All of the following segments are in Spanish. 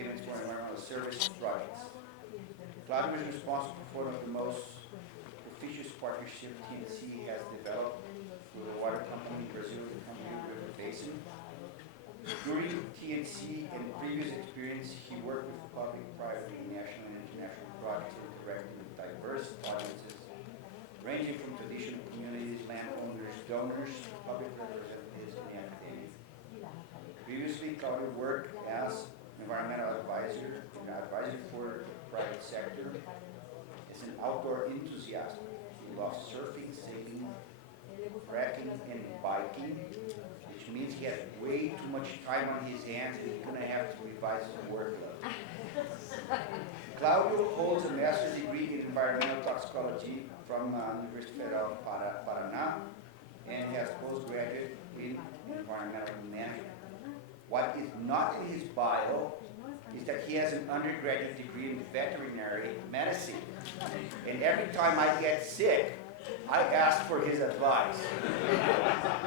payments for environmental service projects. Claudio is responsible for one of the most prestigious partnership TNC has developed with the water company in Brazil, the Camboriú River Basin. During TNC and previous experience, he worked with public, private, national, and international projects interacting with diverse audiences, ranging from traditional communities, landowners, donors, public representatives, and academics. Previously, Claudio worked as environmental advisor for the private sector. As an outdoor enthusiast, he loves surfing, sailing, trekking, and biking, which means he has way too much time on his hands and he's gonna have to revise his workload. Claudio holds a master's degree in environmental toxicology from University Federal Paraná and has postgraduate in environmental management. What is not in his bio is that he has an undergraduate degree in veterinary medicine. And every time I get sick, I ask for his advice.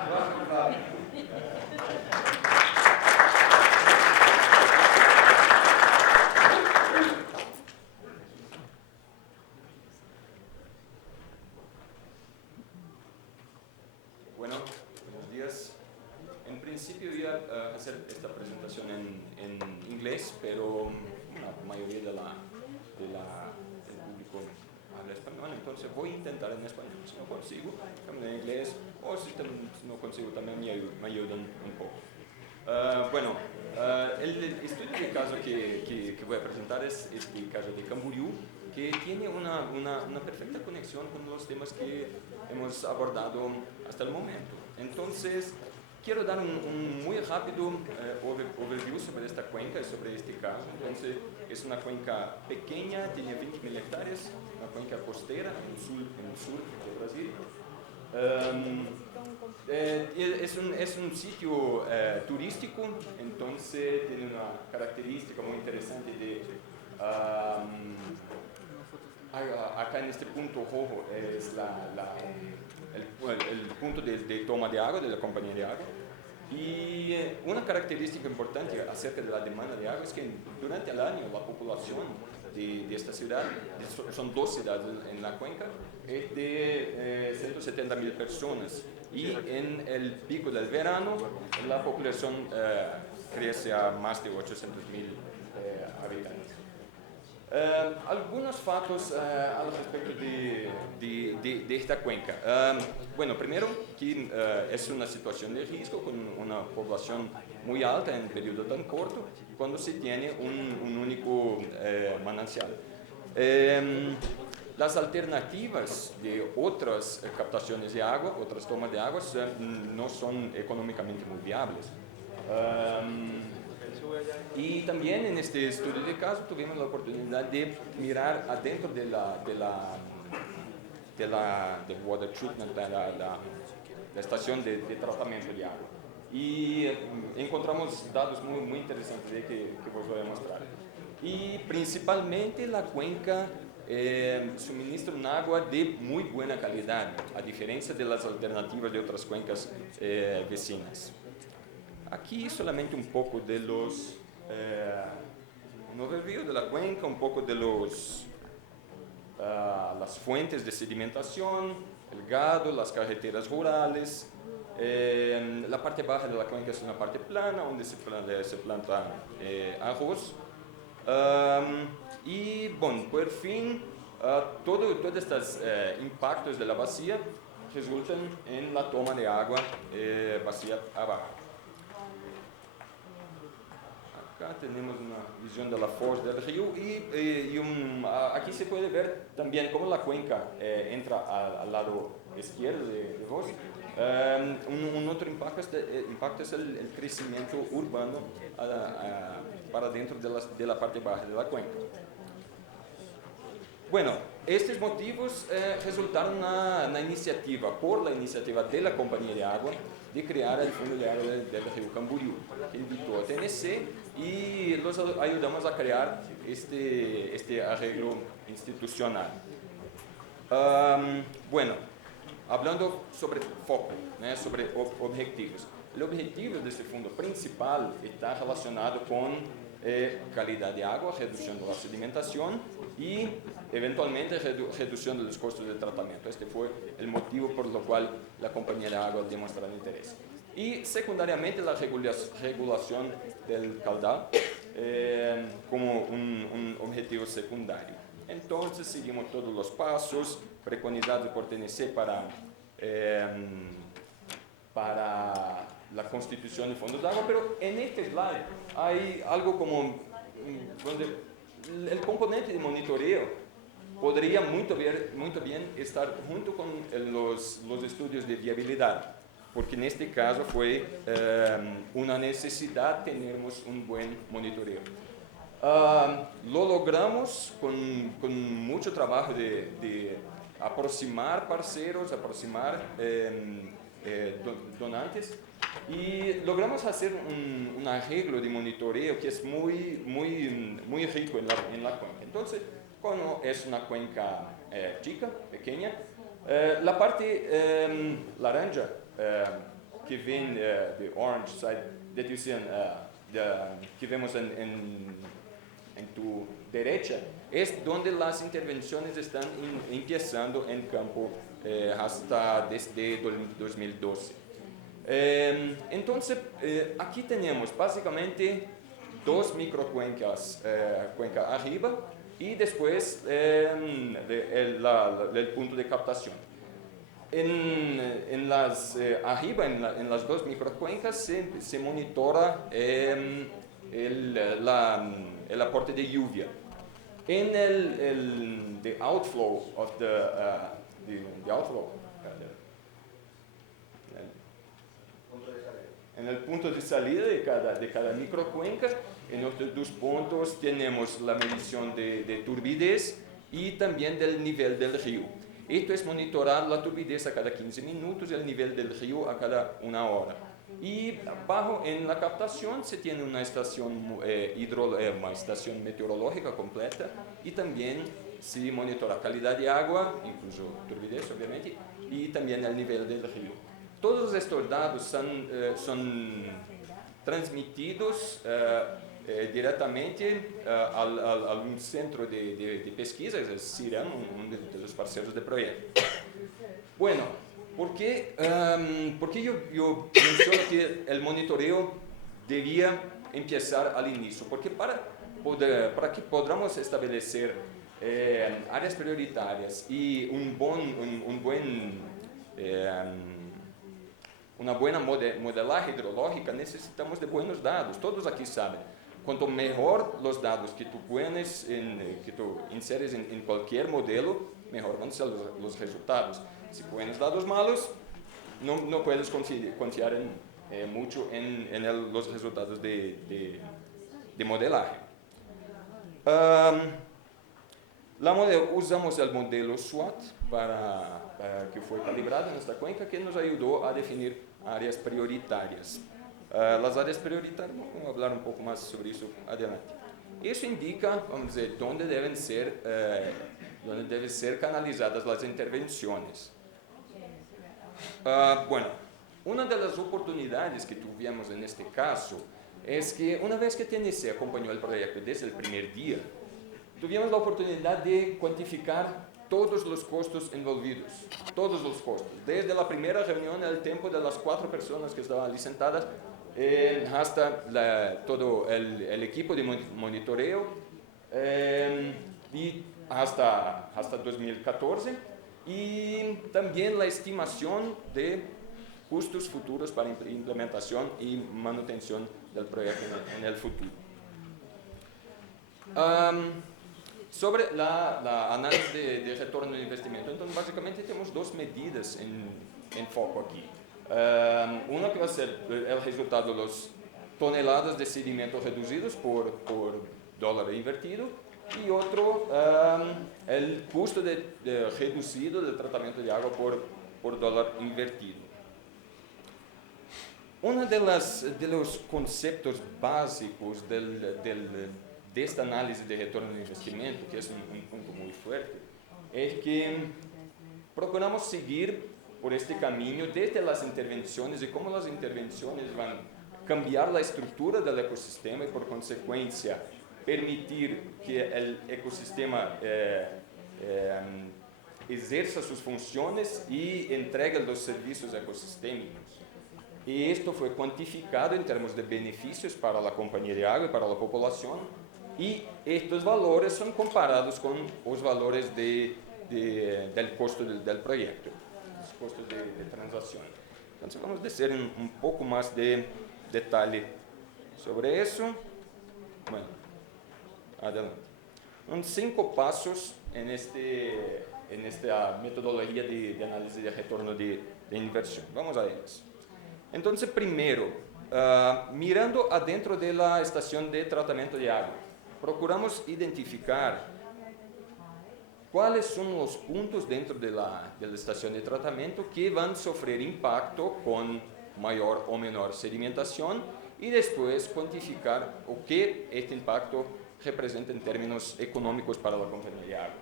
Welcome, Claudio. Bueno, buenos días. En principio voy a hacer esta presentación en inglés, pero la mayoría del público habla español, entonces voy a intentar en español. Si no consigo, cambio en inglés, o si no consigo también me ayudan un poco. Bueno, el estudio de caso que voy a presentar es este caso de Camboriú, que tiene una perfecta conexión con los temas que hemos abordado hasta el momento. Entonces, quiero dar un muy rápido overview sobre esta cuenca y sobre este caso. Entonces, es una cuenca pequeña, tiene 20.000 hectáreas, una cuenca costera en el sur de Brasil. Es un sitio turístico, entonces tiene una característica muy interesante de... acá en este punto rojo es el punto de toma de agua de la compañía de agua. Y una característica importante acerca de la demanda de agua es que durante el año la población de esta ciudad, son 2 ciudades en la cuenca, es de 170.000 personas. Y en el pico del verano la población crece a más de 800.000 habitantes. Algunos datos al respecto de esta cuenca. Bueno, primero, que es una situación de riesgo con una población muy alta en un periodo tan corto, cuando se tiene un único manancial. Las alternativas de otras captaciones de agua, otras tomas de agua, no son económicamente muy viables. Y también en este estudio de caso tuvimos la oportunidad de mirar adentro del water treatment, la estación de tratamiento de agua. Y encontramos datos muy interesantes que os voy a mostrar. Y principalmente la cuenca suministra un agua de muy buena calidad, a diferencia de las alternativas de otras cuencas vecinas. Aquí solamente un poco de los, un overview de la cuenca, un poco de las fuentes de sedimentación, el gado, las carreteras rurales. La parte baja de la cuenca es una parte plana, donde se planta arroz. Y bueno, por fin, todos estos impactos de la vacía resultan en la toma de agua vacía abajo. Acá tenemos una visión de la foz del río y aquí se puede ver también cómo la cuenca entra al lado izquierdo de vos. Un otro impacto es el crecimiento urbano para dentro de la parte baja de la cuenca. Bueno, estos motivos resultaron por la iniciativa de la compañía de agua de crear el Fondo de Agua del Río Camboriú, que invitó a TNC y los ayudamos a crear este arreglo institucional. Bueno, hablando sobre foco, sobre objetivos. El objetivo de este fondo principal está relacionado con calidad de agua, reducción de la sedimentación y eventualmente reducción de los costos de tratamiento. Este fue el motivo por lo cual la compañía de agua demostró interés. Y secundariamente la regulación del caudal como un objetivo secundario. Entonces seguimos todos los pasos preconizados por TNC para la constitución de fondos de agua, pero en este slide hay algo como donde el componente de monitoreo podría muy bien estar junto con los estudios de viabilidad, porque en este caso fue una necesidad tener un buen monitoreo. Lo logramos con mucho trabajo de aproximar parceros, aproximar donantes, y logramos hacer un arreglo de monitoreo que es muy rico en la cuenca. Entonces, como es una cuenca chica, pequeña, la parte laranja que viene de orange side que vemos en tu derecha, es donde las intervenciones están empezando en campo hasta desde 2012. Entonces, aquí tenemos básicamente dos microcuencas, cuenca arriba y después el punto de captación. Arriba, en las dos microcuencas, se monitora el aporte de lluvia. En el outflow of the outflow, en el punto de salida de cada microcuenca, en estos dos puntos tenemos la medición de turbidez y también del nivel del río. Esto es monitorar la turbidez a cada 15 minutos y el nivel del río a cada 1 hora. Y abajo en la captación se tiene una estación, una estación meteorológica completa, y también se monitora calidad de agua, incluso turbidez obviamente, y también el nivel del río. Todos estos datos son transmitidos directamente a un centro de pesquisa, es el CIRAM, uno de los parceros del proyecto. Bueno, ¿por qué yo menciono que el monitoreo debía empezar al inicio? Porque para que podamos establecer áreas prioritarias y una buena modelaje hidrológica, necesitamos de buenos datos. Todos aquí saben, cuanto mejor los datos que tú pones, que tú inseres en cualquier modelo, mejor van a ser los resultados. Si pones datos malos, no puedes confiar mucho en los resultados de modelaje. Usamos el modelo SWOT que fue calibrado en esta cuenca, que nos ayudó a definir áreas prioritarias. Las áreas prioritarias, vamos a hablar un poco más sobre eso adelante. Eso indica, vamos a decir, dónde deben ser canalizadas las intervenciones. Bueno, una de las oportunidades que tuvimos en este caso es que una vez que TNC acompañó el proyecto desde el primer día, tuvimos la oportunidad de cuantificar todos los costos envolvidos, todos los costos, desde la primera reunión, el tiempo de las 4 personas que estaban allí sentadas, hasta todo el equipo de monitoreo, y hasta 2014, y también la estimación de costos futuros para implementación y manutención del proyecto en el futuro. Sobre la análisis de retorno de investimento, entonces básicamente tenemos 2 medidas en foco aquí. Una que va a ser el resultado de las toneladas de sedimento reducidos por dólar invertido, y otro el costo reducido del tratamiento de agua por dólar invertido. Uno de los conceptos básicos de esta análisis de retorno de investimento, que es un punto muy fuerte, es que procuramos seguir por este camino desde las intervenciones y cómo las intervenciones van cambiar la estructura del ecosistema y por consecuencia permitir que el ecosistema ejerza sus funciones y entregue los servicios ecosistémicos. Y esto fue cuantificado en términos de beneficios para la compañía de agua y para la población, y estos valores son comparados con los valores del costo del proyecto, los costos de transacción. Entonces vamos a decir un poco más de detalle sobre eso. Bueno, adelante. Son 5 pasos en esta metodología de análisis de retorno de inversión. Vamos a ellas. Entonces, primero, mirando adentro de la estación de tratamiento de agua, procuramos identificar cuáles son los puntos dentro de la estación de tratamiento que van a sufrir impacto con mayor o menor sedimentación, y después cuantificar o qué este impacto representa en términos económicos para la compañía de agua.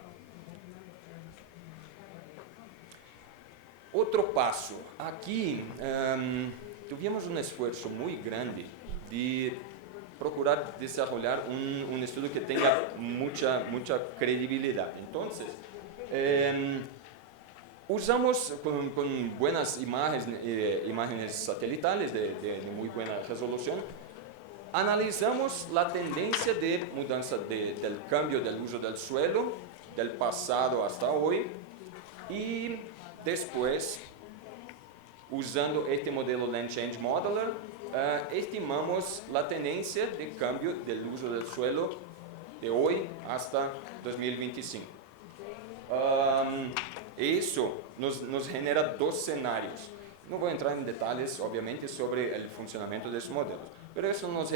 Otro paso, aquí tuvimos un esfuerzo muy grande de procurar desarrollar un estudio que tenga mucha credibilidad. Entonces, usamos con buenas imágenes satelitales de muy buena resolución, analizamos la tendencia de mudanza del cambio del uso del suelo, del pasado hasta hoy, y después, usando este modelo Land Change Modeler, estimamos la tendencia de cambio del uso del suelo de hoy hasta 2025. Eso nos genera 2 escenarios. No voy a entrar en detalles, obviamente, sobre el funcionamiento de esos modelos, pero eso nos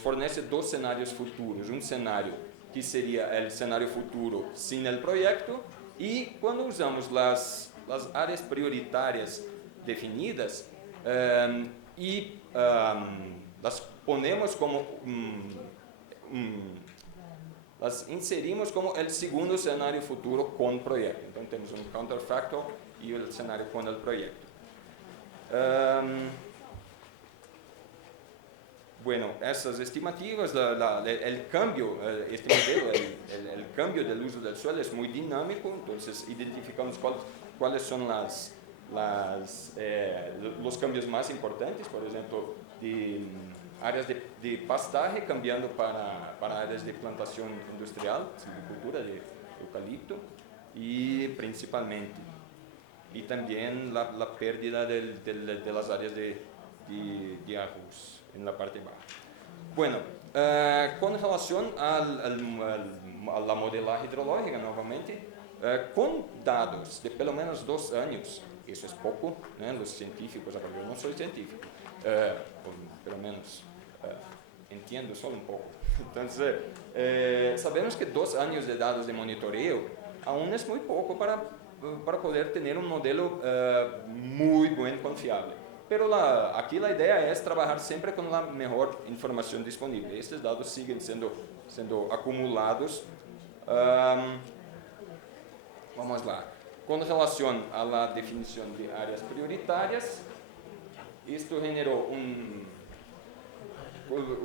fornece 2 escenarios futuros. Un escenario que sería el escenario futuro sin el proyecto, y cuando usamos las áreas prioritarias definidas y las ponemos como las inserimos como el segundo escenario futuro con proyecto. Entonces tenemos un counterfactual y el escenario con el proyecto. Bueno, esas estimativas, el cambio, este modelo, el cambio del uso del suelo es muy dinámico, entonces identificamos cuáles son los cambios más importantes, por ejemplo, de áreas de pastaje cambiando para áreas de plantación industrial, silvicultura de eucalipto, y principalmente, y también la pérdida de las áreas de arroz en la parte baja. Bueno, con relación a la modelaje hidrológica, nuevamente, con dados de pelo menos 2 años, eso es poco, ¿no? Los científicos, yo no soy científico, pelo menos entiendo solo un poco. Entonces, sabemos que 2 años de datos de monitoreo aún es muy poco para poder tener un modelo muy buen, confiable. Pero aquí la idea es trabajar siempre con la mejor información disponible. Estos datos siguen siendo acumulados. Vamos lá. Con relación a la definición de áreas prioritarias, esto generó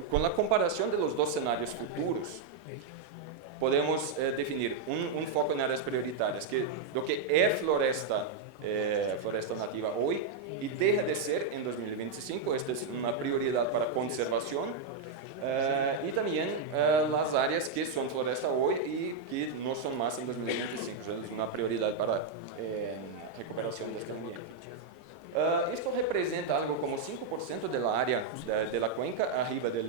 con la comparación de los 2 escenarios futuros, podemos definir un foco en áreas prioritarias, que lo que es floresta nativa hoy y deja de ser en 2025. Esta es una prioridad para conservación, y también las áreas que son floresta hoy y que no son más en 2025. Es una prioridad para recuperación de este ambiente. Esto representa algo como 5% de la área de la cuenca arriba de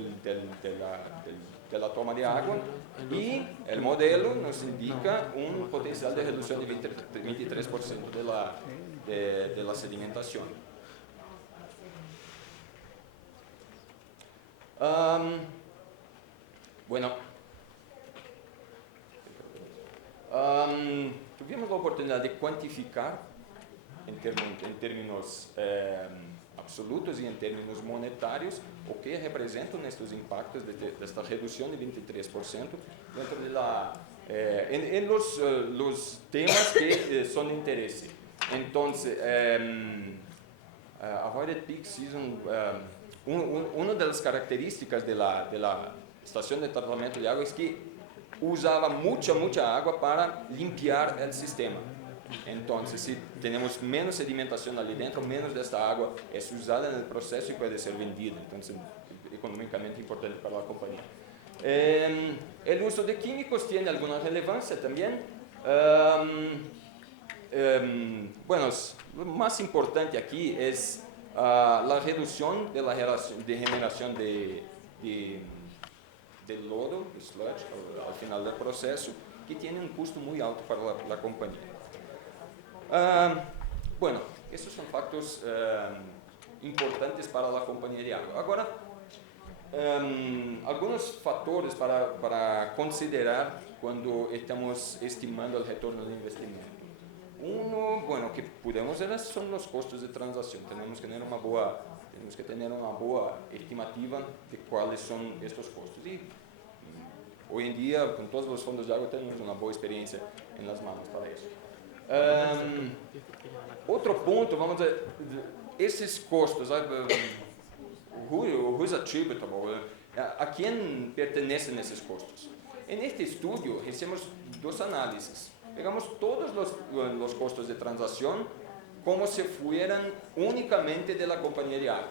la toma de agua, y el modelo nos indica un potencial de reducción de 23% de la sedimentación. Bueno, tuvimos la oportunidad de cuantificar en términos absolutos y en términos monetarios o que representan estos impactos de esta reducción de 23% dentro de en los temas que son de interés. Entonces, Avoided Peak Season, una de las características de la estación de tratamiento de agua es que usaba mucha agua para limpiar el sistema. Entonces, si tenemos menos sedimentación ali dentro, menos de esta agua es usada en el proceso y puede ser vendida. Entonces, económicamente importante para la compañía. El uso de químicos tiene alguna relevancia también. Bueno, lo más importante aquí es la reducción de la generación de lodo, de sludge, al final del proceso, que tiene un costo muy alto para la compañía. Bueno, estos son factores importantes para la compañía de agua. Ahora, algunos factores para considerar cuando estamos estimando el retorno del investimento. Uno, bueno, que podemos ver son los costos de transacción. Tenemos que tener una buena estimativa de cuáles son estos costos. Y hoy en día, con todos los fondos de agua, tenemos una buena experiencia en las manos para eso. Otro punto, vamos a ver, esos costos, who's attributable, ¿a quién pertenecen esos costos? En este estudio hicimos dos análisis. Pegamos todos los costos de transacción como si fueran únicamente de la compañía de agua.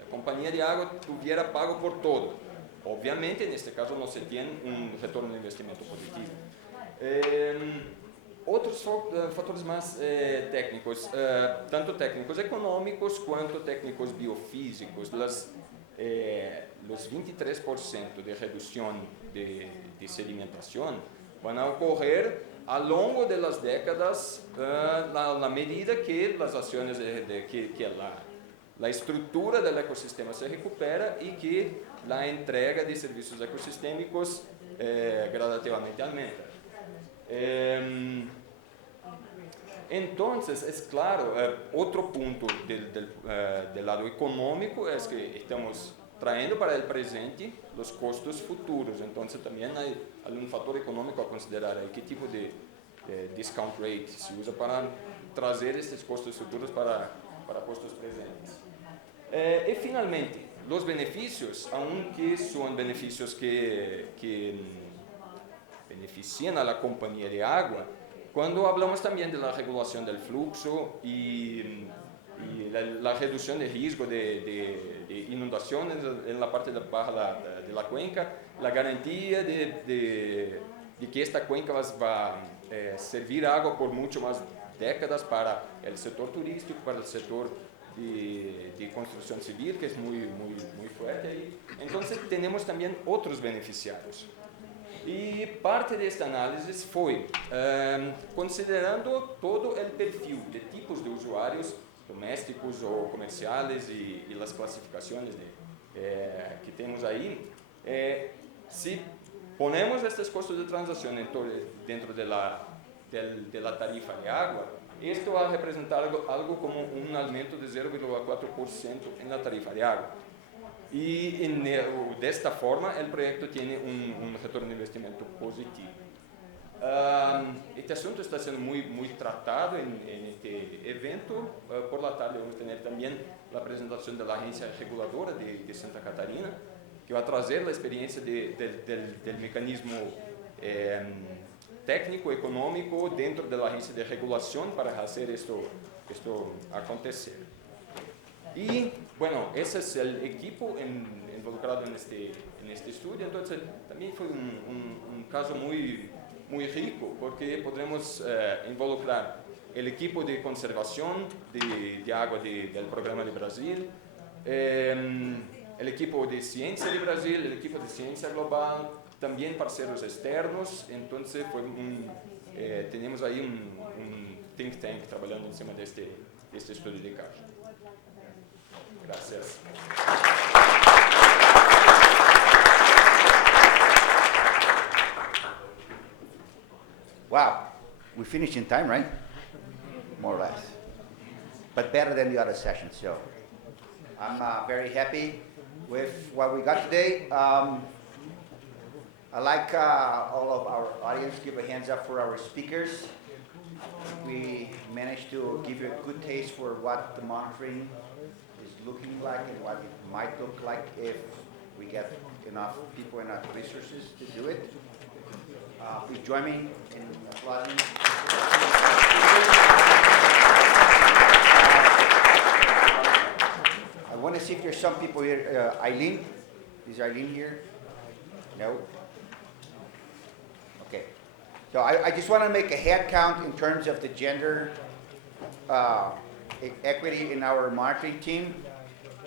La compañía de agua tuviera pago por todo. Obviamente, en este caso no se tiene un retorno de investimento positivo. Otros factores más técnicos, tanto técnicos económicos cuanto técnicos biofísicos. Los 23% de reducción de sedimentación van a ocurrir a lo largo de las décadas, a medida que las acciones, que la estructura del ecosistema se recupera y que la entrega de servicios ecosistémicos gradativamente aumenta. Entonces, es claro, otro punto del lado económico es que estamos trayendo para el presente los costos futuros. Entonces, también hay algún factor económico a considerar. ¿Qué tipo de discount rate se usa para traer estos costos futuros para costos presentes? Y finalmente, los beneficios, aunque son beneficios que benefician a la compañía de agua, cuando hablamos también de la regulación del flujo y la reducción de riesgo de inundaciones en la parte baja de la cuenca, la garantía de que esta cuenca va a servir agua por mucho más décadas para el sector turístico, para el sector de construcción civil, que es muy fuerte ahí. Entonces tenemos también otros beneficiarios. Y parte de este análisis fue considerando todo el perfil de tipos de usuarios domésticos o comerciales y las clasificaciones que tenemos ahí. Si ponemos estos costos de transacción dentro de la tarifa de agua, esto va a representar algo como un aumento de 0,4% en la tarifa de agua. Y de esta forma el proyecto tiene un retorno de investimento positivo. Este asunto está siendo muy tratado en este evento. Por la tarde vamos a tener también la presentación de la agencia reguladora de Santa Catarina, que va a traer la experiencia del mecanismo técnico, económico dentro de la agencia de regulación para hacer esto acontecer. Y bueno, ese es el equipo involucrado en este estudio. Entonces también fue un caso muy rico, porque podremos involucrar el equipo de conservación de agua del programa de Brasil, el equipo de ciencia de Brasil, el equipo de ciencia global, también parceros externos. Entonces tenemos ahí un think tank trabajando encima de este estudio de caso. Gracias. Wow, we finished in time, right? More or less. But better than the other sessions, so I'm very happy with what we got today. I'd like all of our audience to give a hands up for our speakers. we managed to give you a good taste for what the monitoring is looking like and what it might look like if we get enough people, enough resources to do it. Please join me in applauding. I want to see if there's some people here. Eileen? Is Eileen here? No? Okay. So I just want to make a head count in terms of the gender equity in our monitoring team.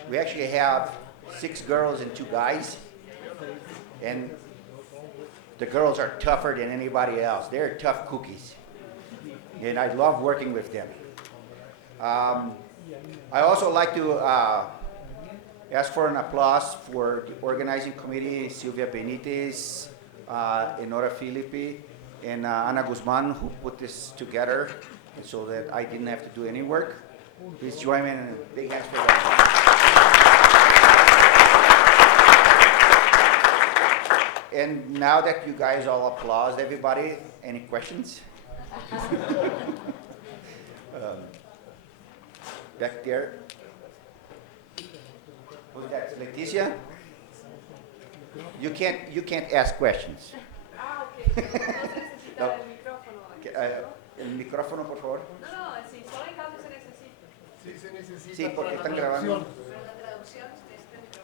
We actually have 6 girls and 2 guys. And the girls are tougher than anybody else. They're tough cookies. And I love working with them. I also like to ask for an applause for the organizing committee, Silvia Benitez, Enora Filippi, and Ana Guzman, who put this together so that I didn't have to do any work. Please join me in a big hands for them. And now that you guys all applaud everybody, any questions? Back there. Who's that? Leticia? You can't ask questions. Ah, ok. No se necesita el micrófono. El micrófono, por favor. No, sí, solo en caso se necesita. Sí, se necesita. Sí, porque para están la grabando. traducción. Para la traducción este micrófono.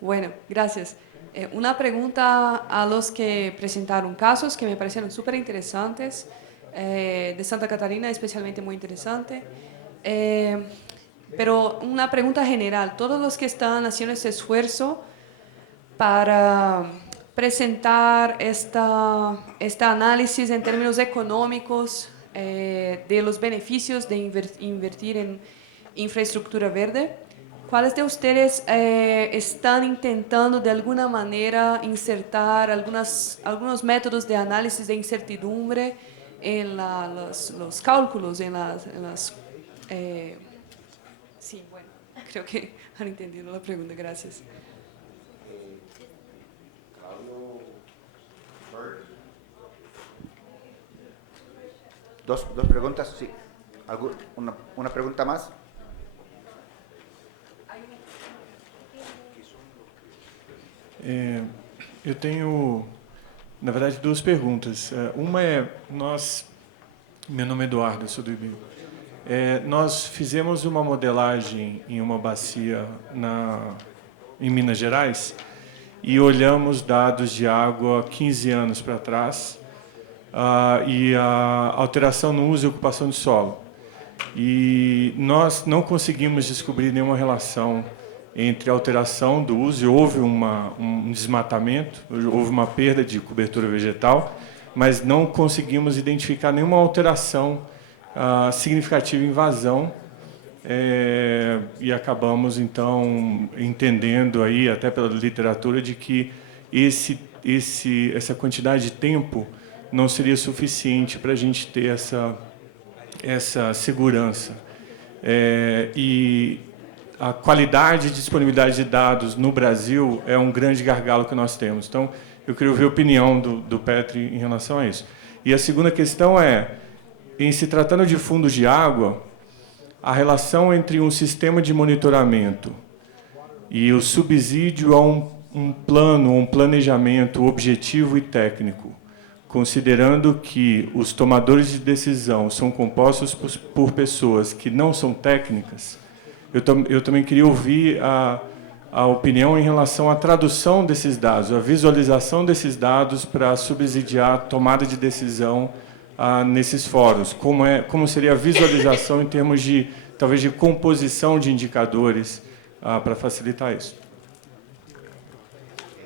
Bueno, gracias. Una pregunta a los que presentaron casos que me parecieron súper interesantes, de Santa Catarina especialmente muy interesante. Pero una pregunta general, todos los que están haciendo ese esfuerzo para presentar este análisis en términos económicos de los beneficios de invertir en infraestructura verde, ¿cuáles de ustedes están intentando de alguna manera insertar algunos métodos de análisis de incertidumbre en los cálculos, en las sí, bueno, creo que han entendido la pregunta, gracias. Dos preguntas, sí. Una pregunta más. Eu tenho, na verdade, 2 perguntas. Uma é, meu nome é Eduardo, eu sou do IBIO. Nós fizemos uma modelagem em uma bacia em Minas Gerais e olhamos dados de água 15 anos para trás e a alteração no uso e ocupação de solo. E nós não conseguimos descobrir nenhuma relação entre a alteração do uso, e houve um desmatamento, houve uma perda de cobertura vegetal, mas não conseguimos identificar nenhuma alteração significativa em vazão, e acabamos, então, entendendo, aí, até pela literatura, de que essa quantidade de tempo não seria suficiente para a gente ter essa segurança. E a qualidade e disponibilidade de dados no Brasil é um grande gargalo que nós temos. Então, eu queria ouvir a opinião do Petri em relação a isso. E a segunda questão é, em se tratando de fundos de água, a relação entre um sistema de monitoramento e o subsídio a um plano, um planejamento objetivo e técnico, considerando que os tomadores de decisão são compostos por pessoas que não são técnicas, eu também queria ouvir a opinião em relação à tradução desses dados, a visualização desses dados para subsidiar a tomada de decisão nesses fóruns. Como seria a visualização em termos de, talvez, de composição de indicadores para facilitar isso?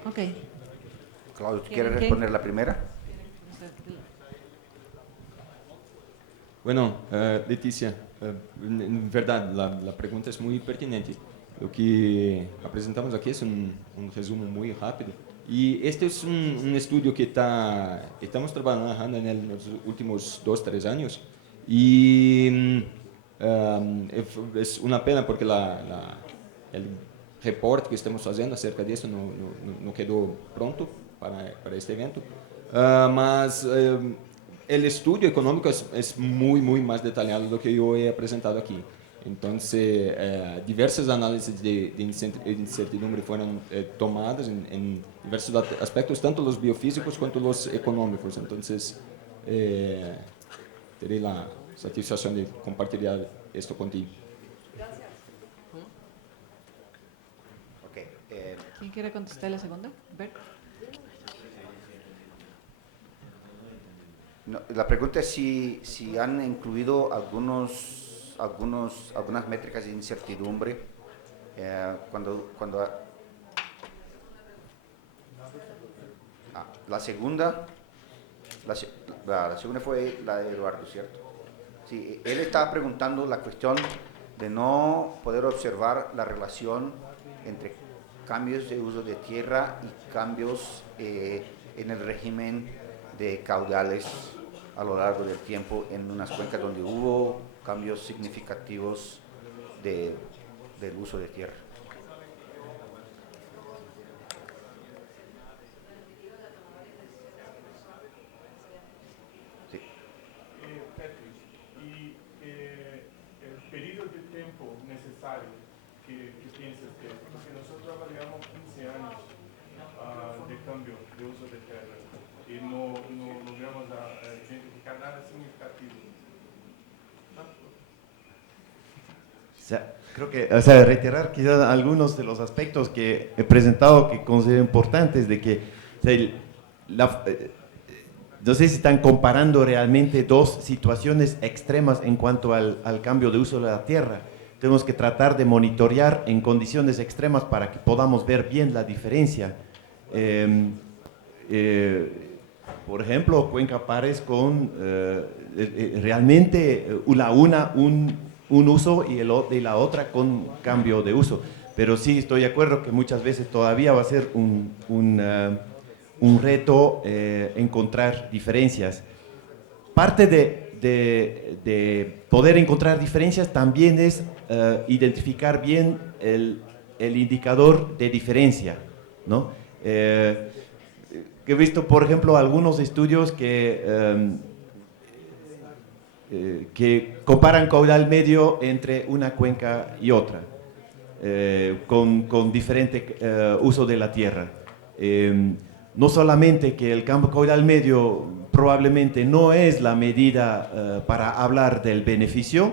Ok. Claudio, ¿tú quieres responder la primera? Bueno, Leticia, en verdad la pregunta es muy pertinente. Lo que apresentamos aquí es un resumen muy rápido. Y este es un estudio que estamos trabajando en los últimos 2-3 años. Y es una pena porque el report que estamos fazendo acerca disso não quedou pronto para este evento, mas o estudo econômico é muito mais detalhado do que eu he apresentado aqui. Então, diversas análises de incertidumbre foram tomadas em diversos aspectos, tanto os biofísicos quanto os econômicos. Então, terei a satisfação de compartilhar isto contigo. Ok. ¿Quién quiere contestar la segunda? Bert. No, la pregunta es si han incluido algunas métricas de incertidumbre la segunda fue la de Eduardo, ¿cierto? Sí, él estaba preguntando la cuestión de no poder observar la relación entre cambios de uso de tierra y cambios en el régimen de caudales a lo largo del tiempo en unas cuencas donde hubo cambios significativos del uso de tierra. Sí. Patrick, y el periodo de tiempo necesario que piensas que, porque nosotros avaliamos 15 años de cambio de uso de tierra y no logramos identificar nada significativo. Creo que, reiterar quizás algunos de los aspectos que he presentado que considero importantes, de que no sé si están comparando realmente dos situaciones extremas en cuanto al cambio de uso de la tierra. Tenemos que tratar de monitorear en condiciones extremas para que podamos ver bien la diferencia. Por ejemplo, Cuenca Pares con realmente un uso y la otra con cambio de uso. Pero sí estoy de acuerdo que muchas veces todavía va a ser un reto encontrar diferencias. Parte de poder encontrar diferencias también es identificar bien el indicador de diferencia, ¿no? He visto, por ejemplo, algunos estudios que comparan caudal medio entre una cuenca y otra, con diferente uso de la tierra. No solamente que el campo caudal medio probablemente no es la medida para hablar del beneficio,